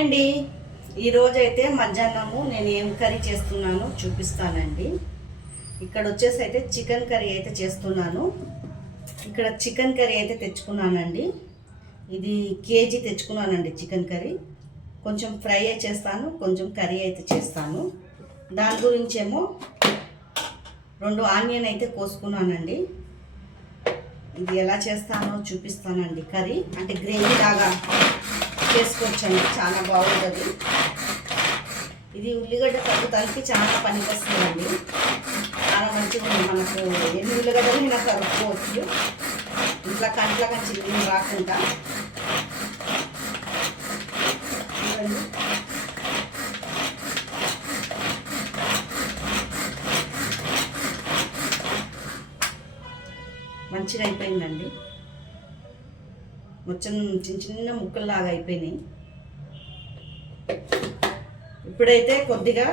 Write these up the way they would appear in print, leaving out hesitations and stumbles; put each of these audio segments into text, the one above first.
అండి. ఈరోజు అయితే మధ్యాహ్నము నేను ఏం కర్రీ చేస్తున్నానో చూపిస్తానండి. ఇక్కడ వచ్చేసి అయితే చికెన్ కర్రీ అయితే చేస్తున్నాను. ఇక్కడ చికెన్ కర్రీ అయితే తెచ్చుకున్నానండి. ఇది కేజీ తెచ్చుకున్నానండి చికెన్ కర్రీ. కొంచెం ఫ్రై చేస్తాను, కొంచెం కర్రీ అయితే చేస్తాను. దాని గురించేమో 2 ఆనియన్ అయితే కోసుకున్నానండి. ఇది ఎలా చేస్తానో చూపిస్తానండి. కర్రీ అంటే గ్రేవీ లాగా చేసుకోవచ్చండి, చాలా బాగుంటుంది. ఇది ఉల్లిగడ్డ తగ్గుతానికి చాలా పనికొస్తుందండి, చాలా మంచిగా ఉంది. మనకు ఎన్ని ఉల్లిగడ్డలైనా కలుపుకోవచ్చు, ఇట్లా కంట్ల కంచి నీళ్ళు రాకుండా. మంచిగా అయిపోయిందండి. మొత్తం చిన్న చిన్న ముక్కల్లాగా అయిపోయినాయి. ఇప్పుడైతే కొద్దిగా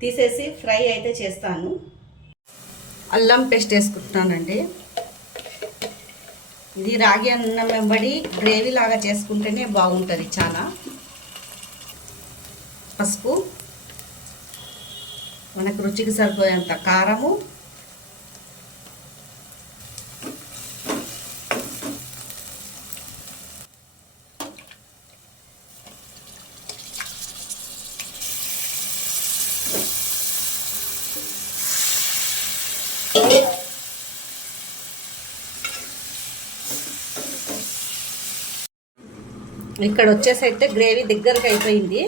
తీసేసి ఫ్రై అయితే చేస్తాను. అల్లం పేస్ట్ వేసుకుంటున్నానండి. ఇది రాగి అన్నం వెంబడి గ్రేవీ లాగా చేసుకుంటేనే బాగుంటుంది చాలా. పసుపు, మనకు రుచికి సరిపోయేంత కారము, ఇక్కడ వచ్చేసి అయితే గ్రేవీ దగ్గరకు అయిపోయింది.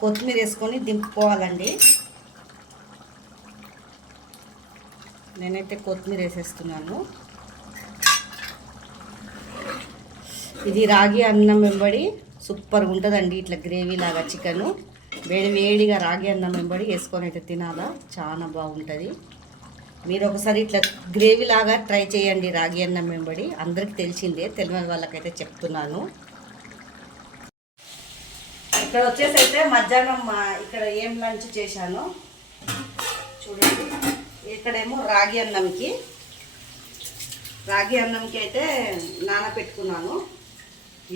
కొత్తిమీర వేసుకొని దింపుకోవాలండి. నేనైతే కొత్తిమీర వేసేస్తున్నాను. ఇది రాగి అన్నం వెంబడి సూపర్గా ఉంటుందండి. ఇట్లా గ్రేవీ లాగా చికెను వేడి వేడిగా రాగి అన్నం వెంబడి వేసుకొని అయితే తినాలా, చాలా బాగుంటుంది. మీరు ఒకసారి ఇట్లా గ్రేవీ లాగా ట్రై చేయండి రాగి అన్నం వెంబడి. అందరికీ తెలిసిందే, తెలియని వాళ్ళకైతే చెప్తున్నాను. ఇక్కడ వచ్చేసి అయితే మధ్యాహ్నం ఇక్కడ ఏం లంచ్ చేశానో చూడండి. ఇక్కడేమో రాగి అన్నంకి అయితే నానబెట్టుకున్నాను.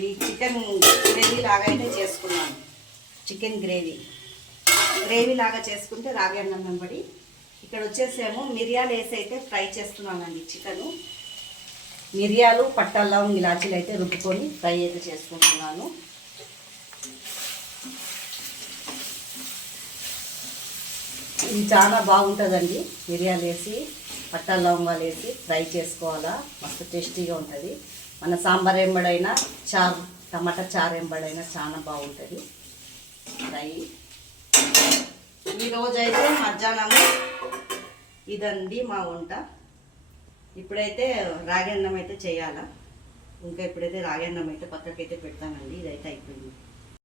ఈ చికెన్ గ్రేవీ లాగా అయితే చేసుకున్నాను. చికెన్ గ్రేవీ లాగా చేసుకుంటే రాగి అన్నం వెంబడి. ఇక్కడ వచ్చేసేమో మిరియాలు వేసి అయితే ఫ్రై చేస్తున్నానండి చికెను. మిరియాలు, పట్టా, లవంగ, ఇలాచీలు అయితే రుబ్బుకొని ఫ్రై అయితే చేసుకుంటున్నాను. ఇది చాలా బాగుంటుందండి. మిరియాలు వేసి పట్టా లవంగాలు వేసి ఫ్రై చేసుకోవాలా, మస్తు టేస్టీగా ఉంటుంది. మన సాంబార్ ఎంబడైనా, చారు, టమాటా చారు ఎంబడైనా చాలా బాగుంటుంది ఫ్రై. ఈరోజైతే మధ్యాహ్నము ఇదండి మా వంట. ఇప్పుడైతే రాగి అన్నం అయితే చేయాలా. ఇంకా ఇప్పుడైతే రాగి అన్నం అయితే పక్కకైతే పెడతానండి. ఇదైతే అయిపోయింది.